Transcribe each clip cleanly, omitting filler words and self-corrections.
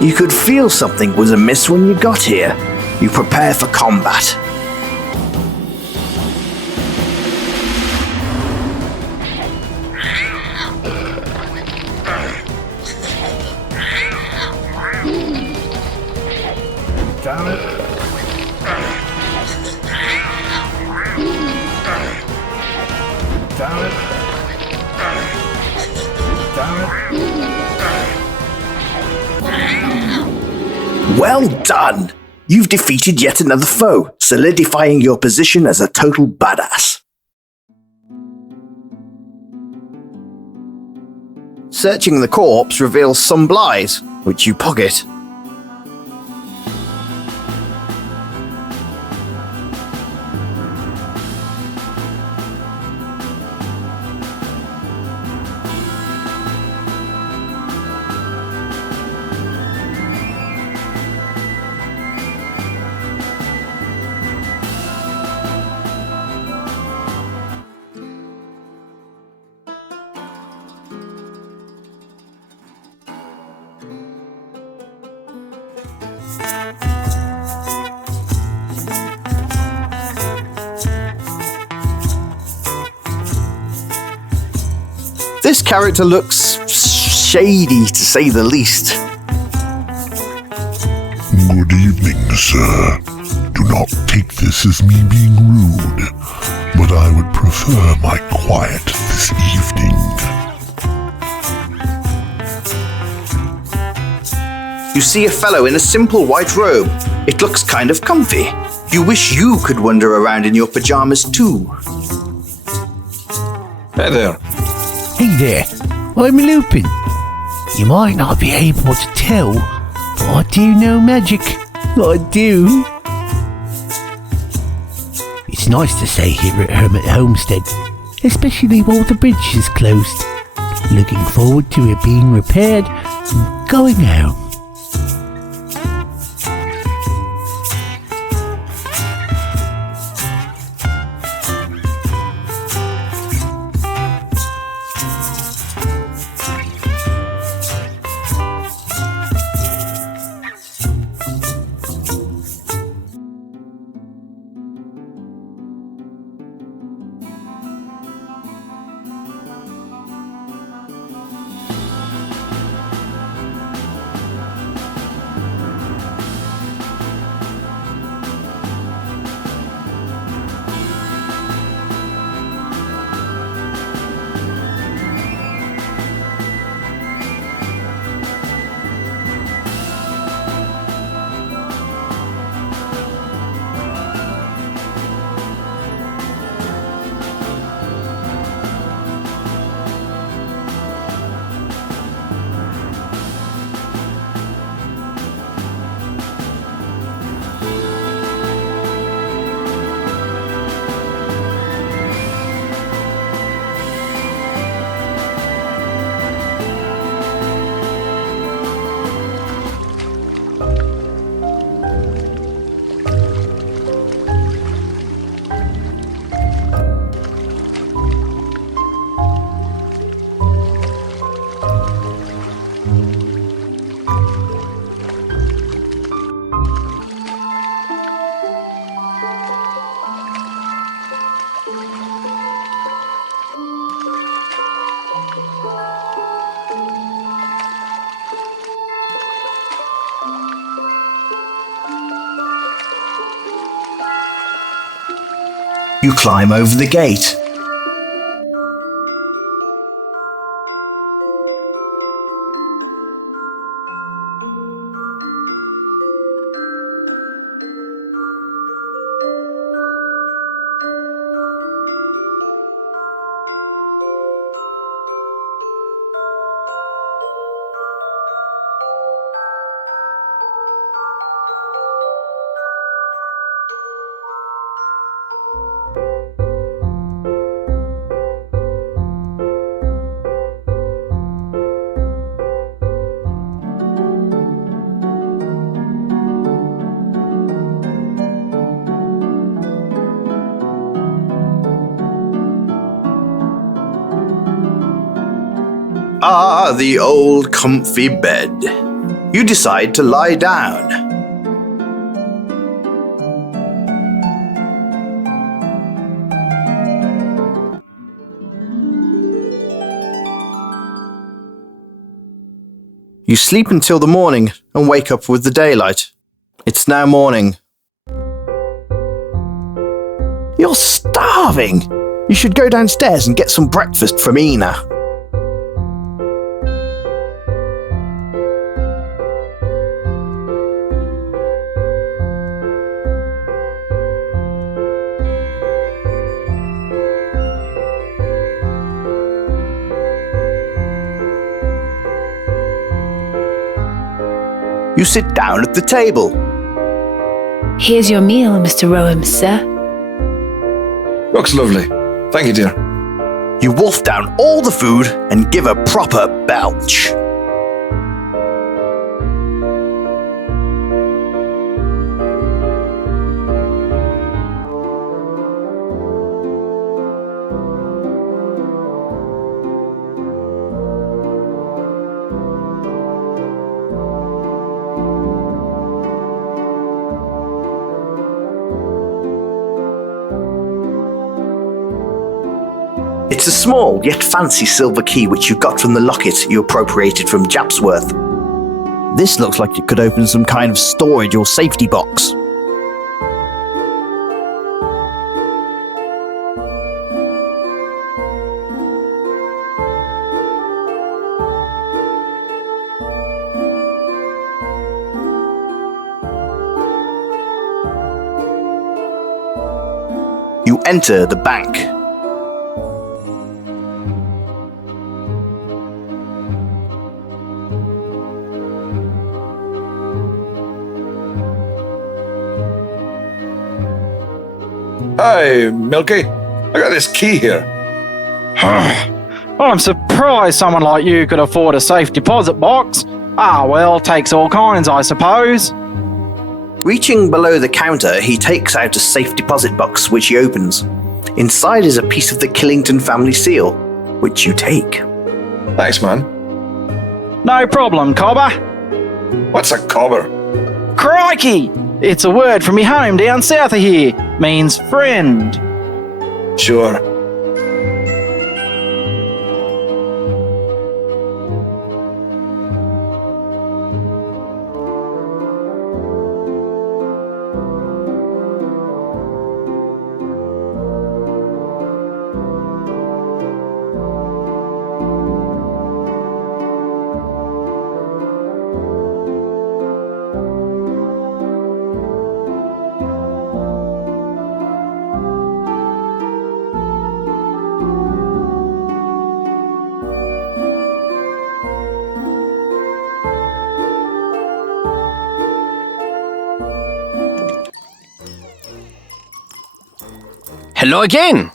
You could feel something was amiss when you got here. You prepare for combat. Damn it. Damn it. Damn it. Well done! You've defeated yet another foe, solidifying your position as a total badass. Searching the corpse reveals some supplies, which you pocket. This character looks shady, to say the least. Good evening, sir. Do not take this as me being rude, but I would prefer my quiet this evening. You see a fellow in a simple white robe. It looks kind of comfy. You wish you could wander around in your pajamas too. Hey there. Hey there, I'm Lupin. You might not be able to tell, but I do know magic. I do. It's nice to stay here at Hermit Homestead, especially while the bridge is closed. Looking forward to it being repaired and going home. You climb over the gate. Ah, the old comfy bed. You decide to lie down. You sleep until the morning and wake up with the daylight. It's now morning. You're starving! You should go downstairs and get some breakfast from Ina. You sit down at the table. Here's your meal, Mr. Rowan, sir. Looks lovely. Thank you, dear. You wolf down all the food and give a proper belch. It's a small yet fancy silver key which you got from the locket you appropriated from Japsworth. This looks like it could open some kind of storage or safety box. You enter the bank. Hey, Milky. I got this key here. I'm surprised someone like you could afford a safe deposit box. Ah, well, takes all kinds, I suppose. Reaching below the counter, he takes out a safe deposit box which he opens. Inside is a piece of the Killington family seal, which you take. Thanks, man. No problem, Cobber. What's a cobber? Crikey! It's a word from me home down south of here. Means friend. Sure. Hello again!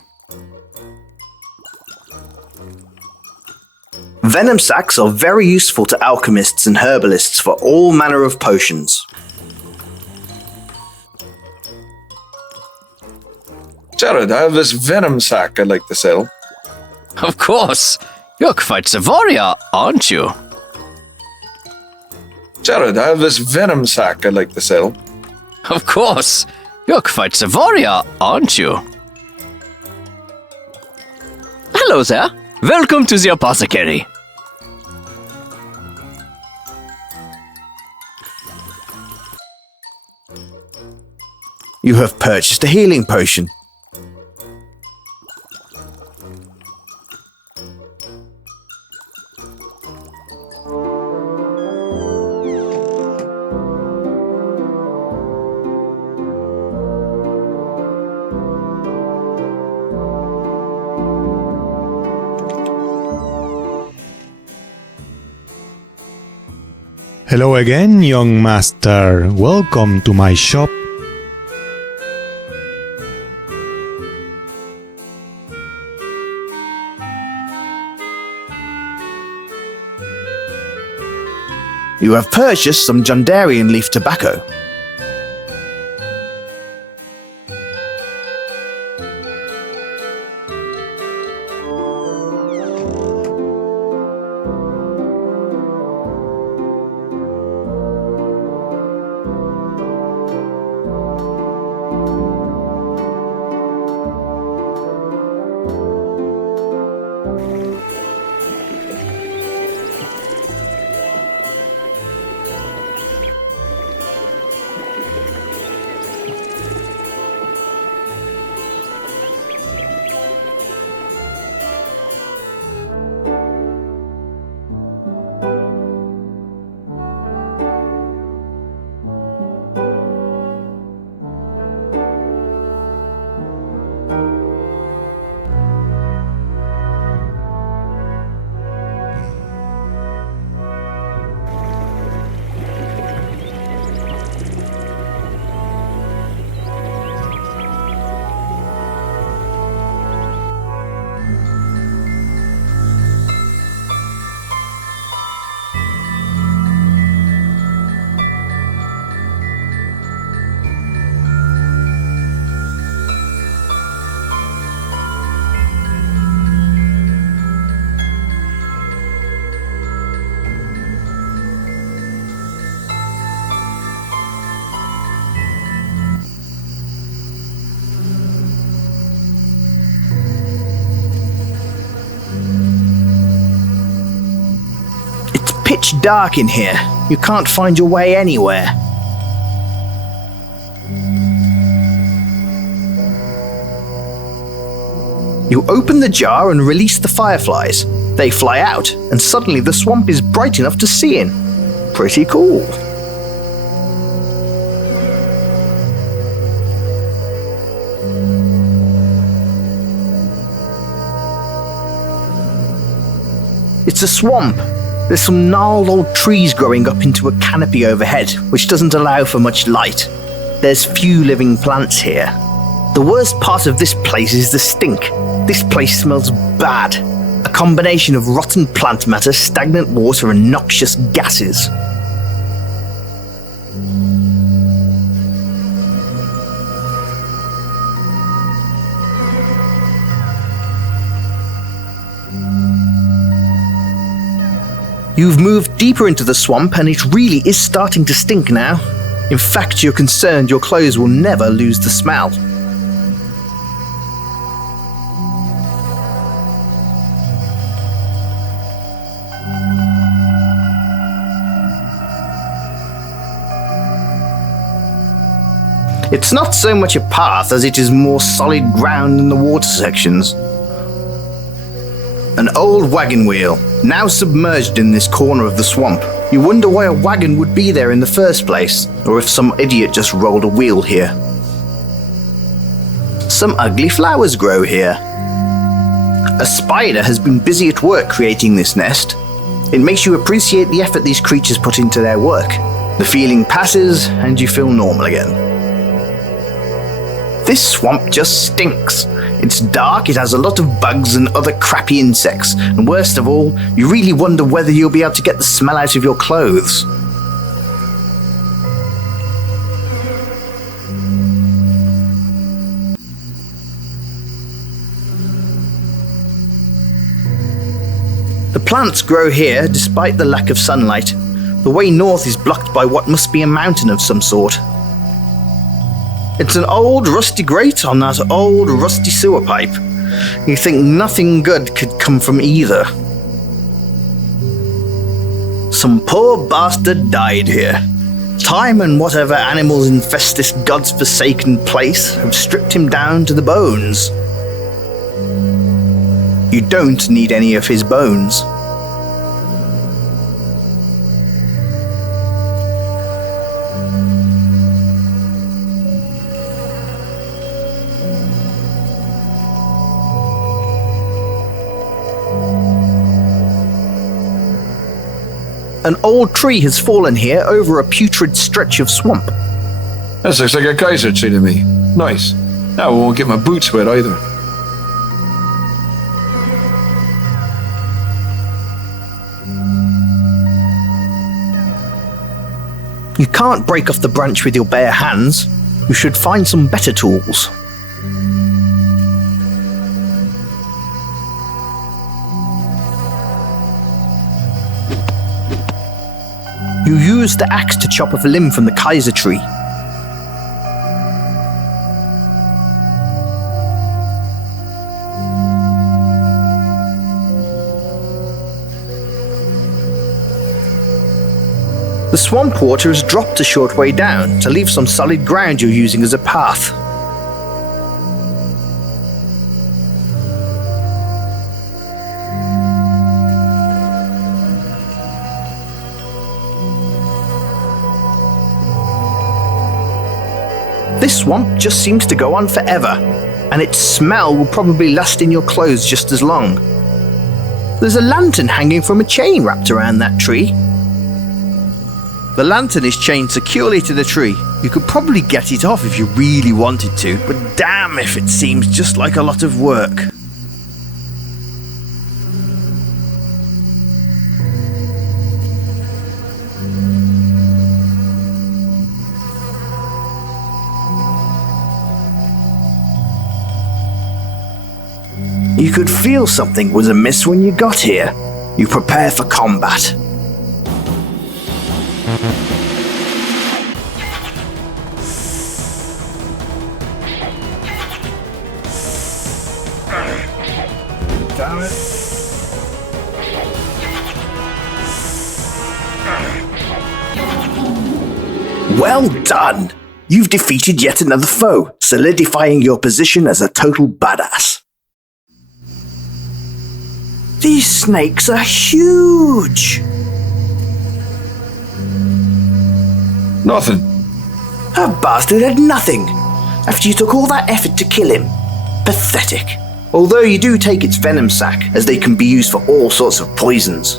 Venom sacs are very useful to alchemists and herbalists for all manner of potions. Jared, I have this venom sack I'd like to sell. Of course! You're quite the warrior, aren't you? Jared, I have this venom sack I'd like to sell. Of course! You're quite the warrior, aren't you? Hello there! Welcome to the apothecary. You have purchased a healing potion. Hello again, young master. Welcome to my shop. You have purchased some Jundarian leaf tobacco. dark in here. You can't find your way anywhere. You open the jar and release the fireflies. They fly out, and suddenly the swamp is bright enough to see in. Pretty cool. It's a swamp. There's some gnarled old trees growing up into a canopy overhead, which doesn't allow for much light. There's few living plants here. The worst part of this place is the stink. This place smells bad. A combination of rotten plant matter, stagnant water, and noxious gases. You've moved deeper into the swamp and it really is starting to stink now. In fact, you're concerned your clothes will never lose the smell. It's not so much a path as it is more solid ground in the water sections. An old wagon wheel, now submerged in this corner of the swamp. You wonder why a wagon would be there in the first place, or if some idiot just rolled a wheel here. Some ugly flowers grow here. A spider has been busy at work creating this nest. It makes you appreciate the effort these creatures put into their work. The feeling passes and you feel normal again. This swamp just stinks. It's dark, it has a lot of bugs and other crappy insects, and worst of all, you really wonder whether you'll be able to get the smell out of your clothes. The plants grow here despite the lack of sunlight. The way north is blocked by what must be a mountain of some sort. It's an old rusty grate on that old rusty sewer pipe. You think nothing good could come from either. Some poor bastard died here. Time and whatever animals infest this god's forsaken place have stripped him down to the bones. You don't need any of his bones. An old tree has fallen here over a putrid stretch of swamp. That looks like a geyser tree to me. Nice. Now I won't get my boots wet either. You can't break off the branch with your bare hands. You should find some better tools. You use the axe to chop off a limb from the Kaiser tree. The swamp water has dropped a short way down to leave some solid ground you're using as a path. This swamp just seems to go on forever, and its smell will probably last in your clothes just as long. There's a lantern hanging from a chain wrapped around that tree. The lantern is chained securely to the tree. You could probably get it off if you really wanted to, but damn if it seems just like a lot of work. You could feel something was amiss when you got here. You prepare for combat. Damn it. Well done! You've defeated yet another foe, solidifying your position as a total badass. These snakes are huge! Nothing. That bastard had nothing, after you took all that effort to kill him. Pathetic. Although you do take its venom sac, as they can be used for all sorts of poisons.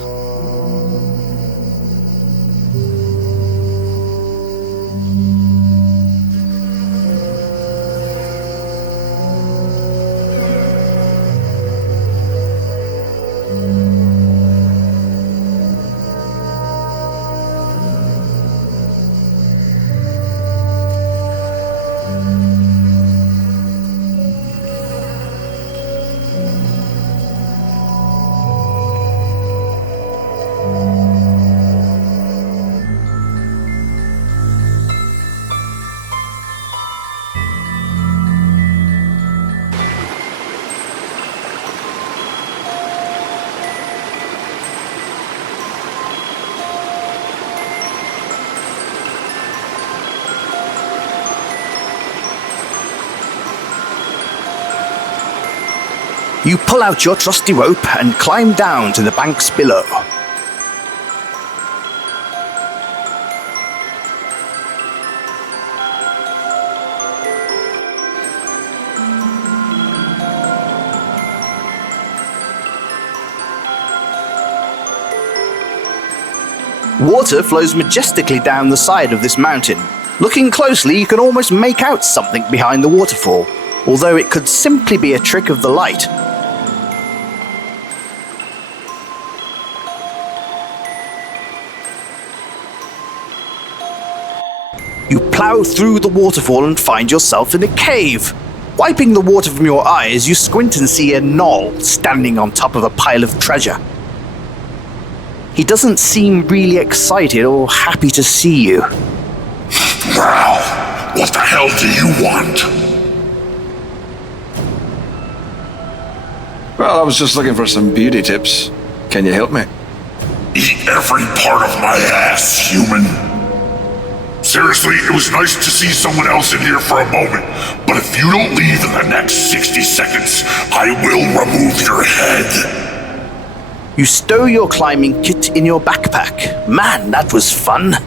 You pull out your trusty rope and climb down to the banks below. Water flows majestically down the side of this mountain. Looking closely, you can almost make out something behind the waterfall, although it could simply be a trick of the light. You plough through the waterfall and find yourself in a cave. Wiping the water from your eyes, you squint and see a gnoll standing on top of a pile of treasure. He doesn't seem really excited or happy to see you. Well, what the hell do you want? Well, I was just looking for some beauty tips. Can you help me? Eat every part of my ass, human. Seriously, it was nice to see someone else in here for a moment, but if you don't leave in the next 60 seconds, I will remove your head. You stow your climbing kit in your backpack. Man, that was fun.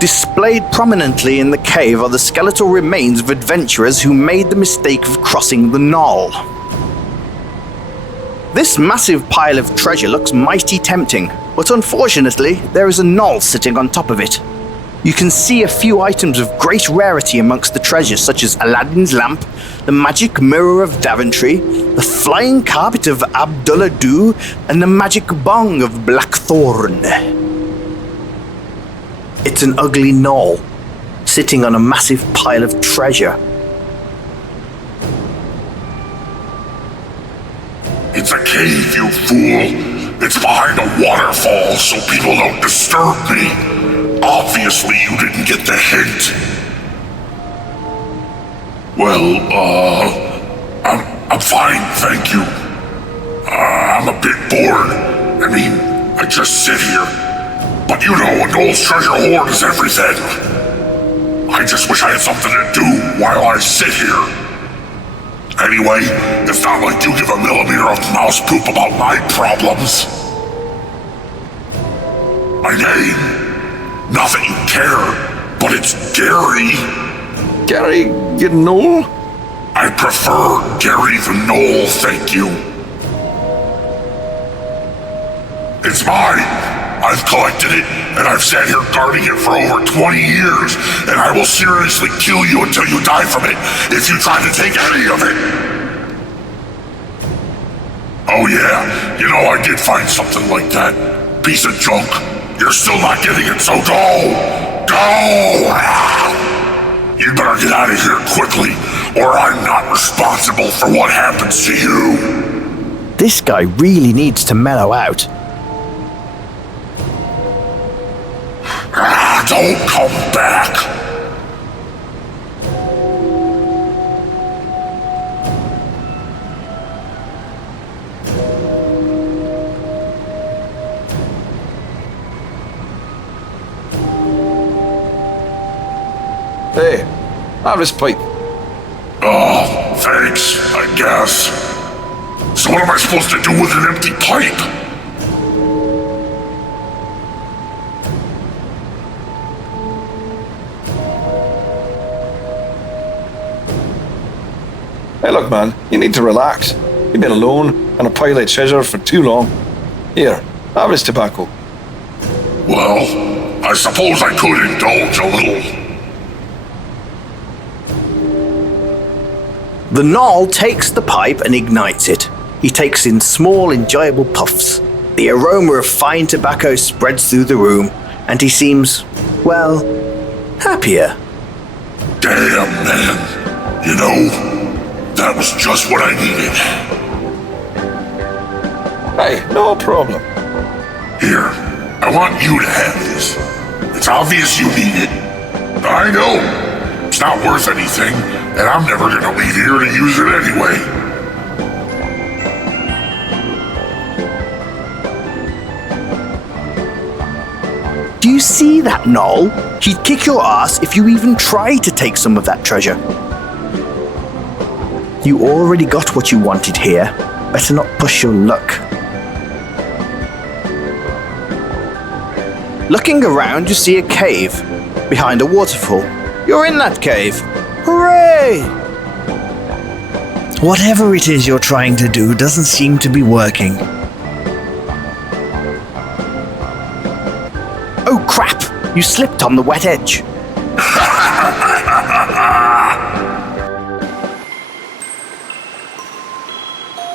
Displayed prominently in the cave are the skeletal remains of adventurers who made the mistake of crossing the knoll. This massive pile of treasure looks mighty tempting, but unfortunately, there is a knoll sitting on top of it. You can see a few items of great rarity amongst the treasures, such as Aladdin's lamp, the magic mirror of Daventry, the flying carpet of Abdullah Du, and the magic bong of Blackthorn. It's an ugly knoll, sitting on a massive pile of treasure. It's a cave, you fool. It's behind a waterfall, so people don't disturb me. Obviously, you didn't get the hint. Well, I'm fine, thank you. I'm a bit bored. I mean, I just sit here. But you know, a Noel's treasure hoard is everything. I just wish I had something to do while I sit here. Anyway, it's not like you give a millimeter of mouse poop about my problems. My name? Not that you care, but it's Gary. Gary, you know? I prefer Gary the Knoll, thank you. It's mine. I've collected it, and I've sat here guarding it for over 20 years, and I will seriously kill you until you die from it if you try to take any of it. Oh yeah, you know I did find something like that. Piece of junk. You're still not getting it, so go! Go! You better get out of here quickly, or I'm not responsible for what happens to you. This guy really needs to mellow out. Don't come back! Hey, have this pipe. Oh, thanks, I guess. So what am I supposed to do with an empty pipe? Hey, look, man, you need to relax. You've been alone and a pile of treasure for too long. Here, have this tobacco. Well, I suppose I could indulge a little. The Gnoll takes the pipe and ignites it. He takes in small, enjoyable puffs. The aroma of fine tobacco spreads through the room, and he seems, well, happier. Damn, man. You know, that was just what I needed. Hey, no problem. Here, I want you to have this. It's obvious you need it. I know. It's not worth anything, and I'm never gonna leave here to use it anyway. Do you see that, Gnoll? He'd kick your ass if you even try to take some of that treasure. You already got what you wanted here. Better not push your luck. Looking around, you see a cave behind a waterfall. You're in that cave. Hooray! Whatever it is you're trying to do doesn't seem to be working. Oh crap! You slipped on the wet edge.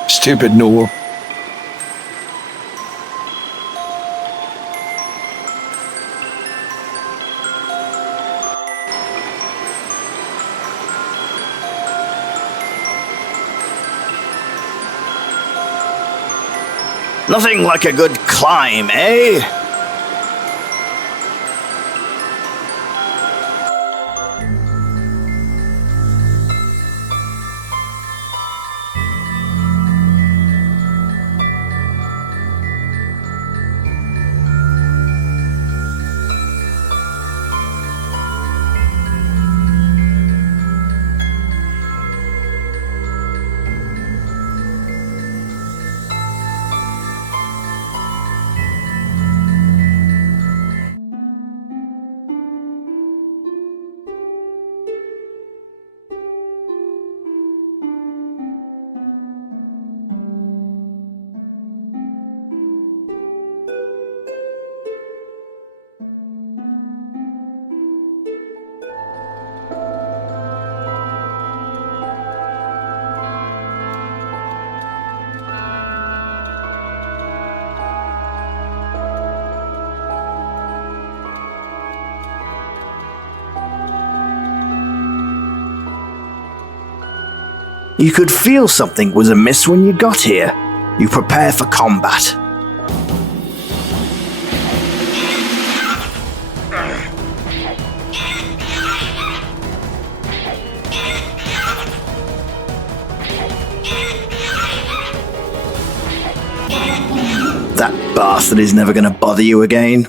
Stupid Noel. Nothing like a good climb, eh? You could feel something was amiss when you got here. You prepare for combat. That bastard is never going to bother you again.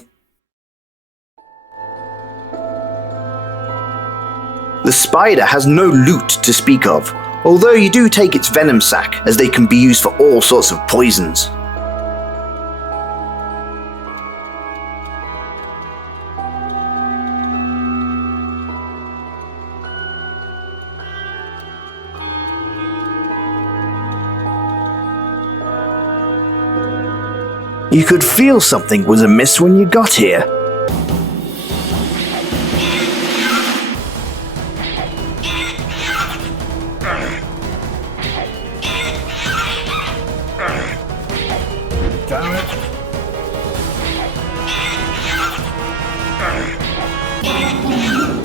The spider has no loot to speak of, although you do take its venom sac, as they can be used for all sorts of poisons. You could feel something was amiss when you got here.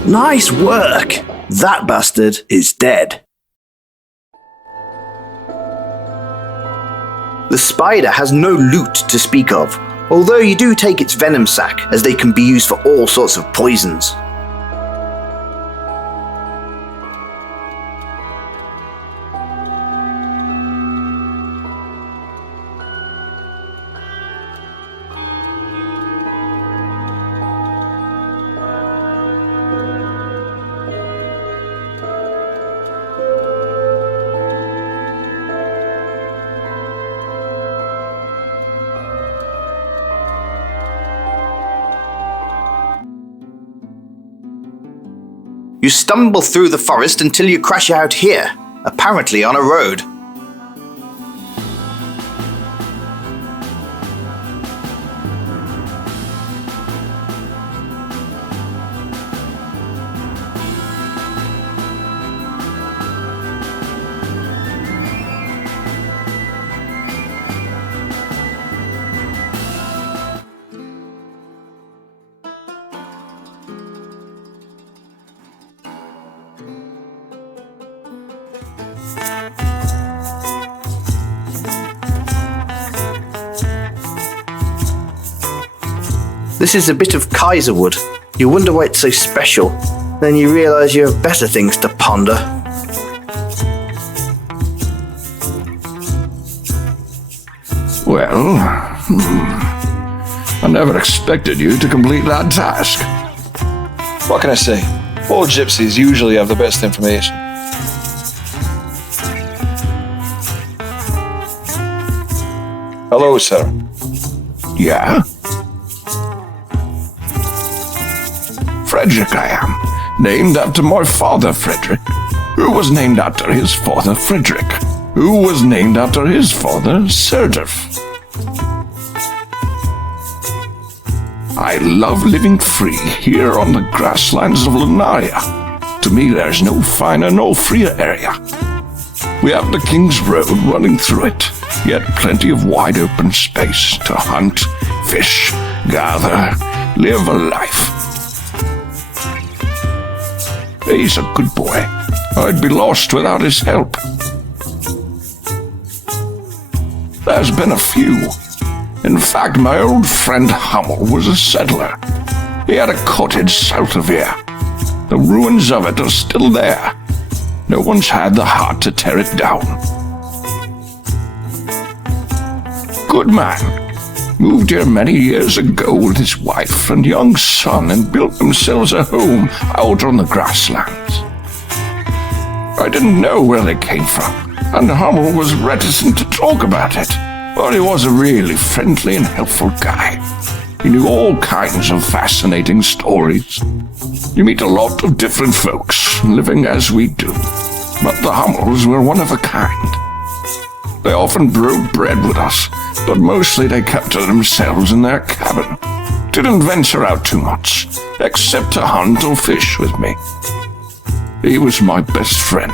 Nice work! That bastard is dead. The spider has no loot to speak of, although you do take its venom sac, as they can be used for all sorts of poisons. You stumble through the forest until you crash out here, apparently on a road. This is a bit of Kaiserwood. You wonder why it's so special. Then you realise you have better things to ponder. Well, I never expected you to complete that task. What can I say? All gypsies usually have the best information. Hello, sir. Yeah? Frederick I am, named after my father Frederick, who was named after his father Frederick, who was named after his father Serdorf. I love living free here on the grasslands of Lunaria. To me there's no finer, no freer area. We have the King's Road running through it, yet plenty of wide open space to hunt, fish, gather, live a life. He's a good boy. I'd be lost without his help. There's been a few. In fact, my old friend Hummel was a settler. He had a cottage south of here. The ruins of it are still there. No one's had the heart to tear it down. Good man. Moved here many years ago with his wife and young son and built themselves a home out on the grasslands. I didn't know where they came from, and Hummel was reticent to talk about it, but he was a really friendly and helpful guy. He knew all kinds of fascinating stories. You meet a lot of different folks, living as we do, but the Hummels were one of a kind. They often broke bread with us, but mostly they kept to themselves in their cabin. Didn't venture out too much, except to hunt or fish with me. He was my best friend.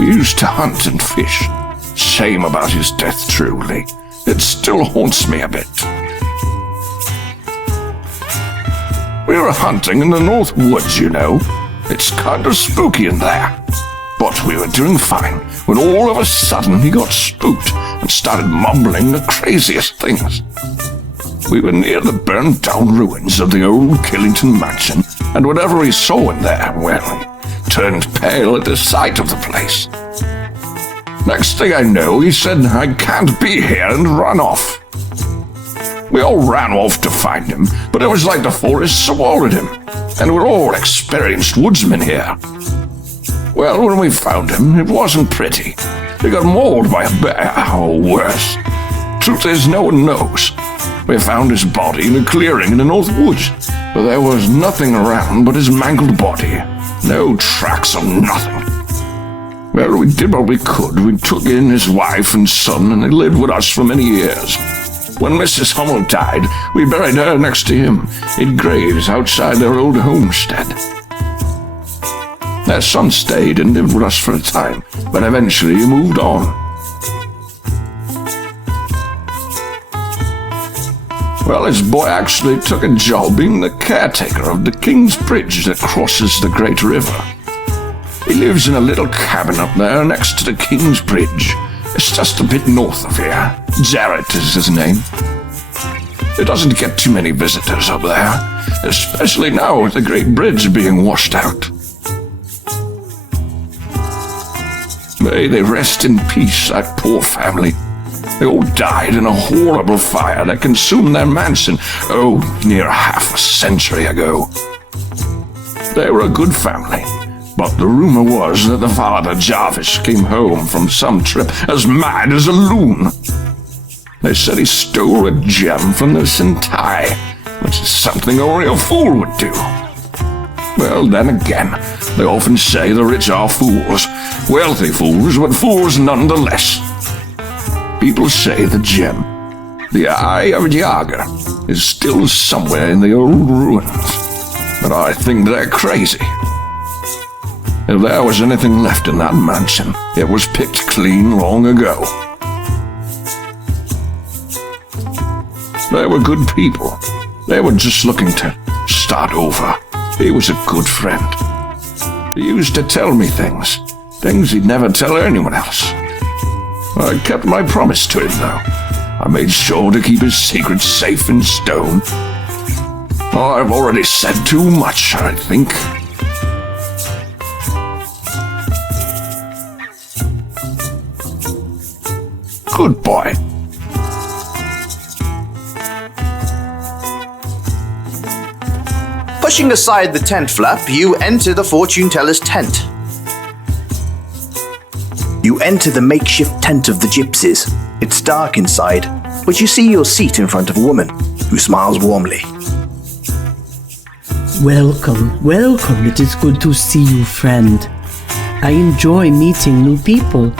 We used to hunt and fish. Shame about his death, truly. It still haunts me a bit. We were hunting in the North Woods, you know. It's kind of spooky in there. But we were doing fine when all of a sudden he got spooked and started mumbling the craziest things. We were near the burned down ruins of the old Killington mansion, and whatever he saw in there, well, he turned pale at the sight of the place. Next thing I know, he said, "I can't be here," and ran off. We all ran off to find him, but it was like the forest swallowed him, and we're all experienced woodsmen here. Well, when we found him, it wasn't pretty. He got mauled by a bear, or worse. Truth is, no one knows. We found his body in a clearing in the North Woods, but there was nothing around but his mangled body. No tracks of nothing. Well, we did what we could. We took in his wife and son, and they lived with us for many years. When Mrs. Hummel died, we buried her next to him, in graves outside their old homestead. Their son stayed and lived with us for a time, but eventually he moved on. Well, his boy actually took a job being the caretaker of the King's Bridge that crosses the Great River. He lives in a little cabin up there next to the King's Bridge. It's just a bit north of here. Jarrett is his name. It doesn't get too many visitors up there, especially now with the Great Bridge being washed out. May they rest in peace, that poor family. They all died in a horrible fire that consumed their mansion, near half a century ago. They were a good family, but the rumor was that the father, Jarvis, came home from some trip as mad as a loon. They said he stole a gem from the Sentai, which is something only a fool would do. Well, then again, they often say the rich are fools. Wealthy fools, but fools nonetheless. People say the gem, the Eye of Yaga, is still somewhere in the old ruins. But I think they're crazy. If there was anything left in that mansion, it was picked clean long ago. They were good people. They were just looking to start over. He was a good friend. He used to tell me things he'd never tell anyone else. I kept my promise to him, though. I made sure to keep his secrets safe in stone. I've already said too much, I think. Good boy. Pushing aside the tent flap, you enter the fortune teller's tent. You enter the makeshift tent of the gypsies. It's dark inside, but you see your seat in front of a woman who smiles warmly. Welcome, welcome. It is good to see you, friend. I enjoy meeting new people.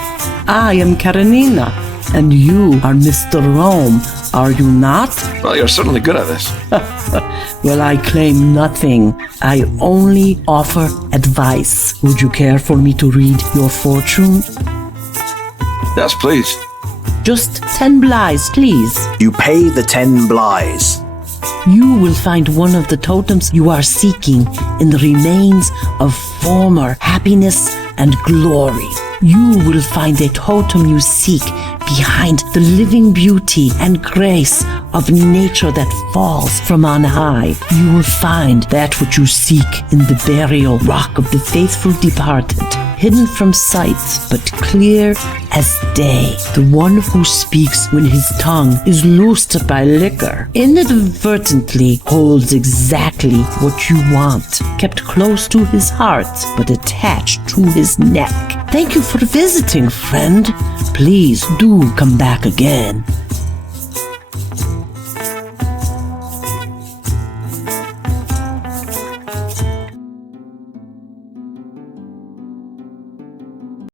I am Karenina, and you are Mr. Rome, are you not? Well, you're certainly good at this. Well, I claim nothing. I only offer advice. Would you care for me to read your fortune? Yes, please. Just 10 blighs, please. You pay the 10 blighs. You will find one of the totems you are seeking in the remains of former happiness and glory. You will find a totem you seek behind the living beauty and grace of nature that falls from on high. You will find that which you seek in the burial rock of the faithful departed, hidden from sight, but clear as day. The one who speaks when his tongue is loosed by liquor inadvertently holds exactly what you want, kept close to his heart, but attached to his neck. Thank you for visiting, friend. Please do come back again.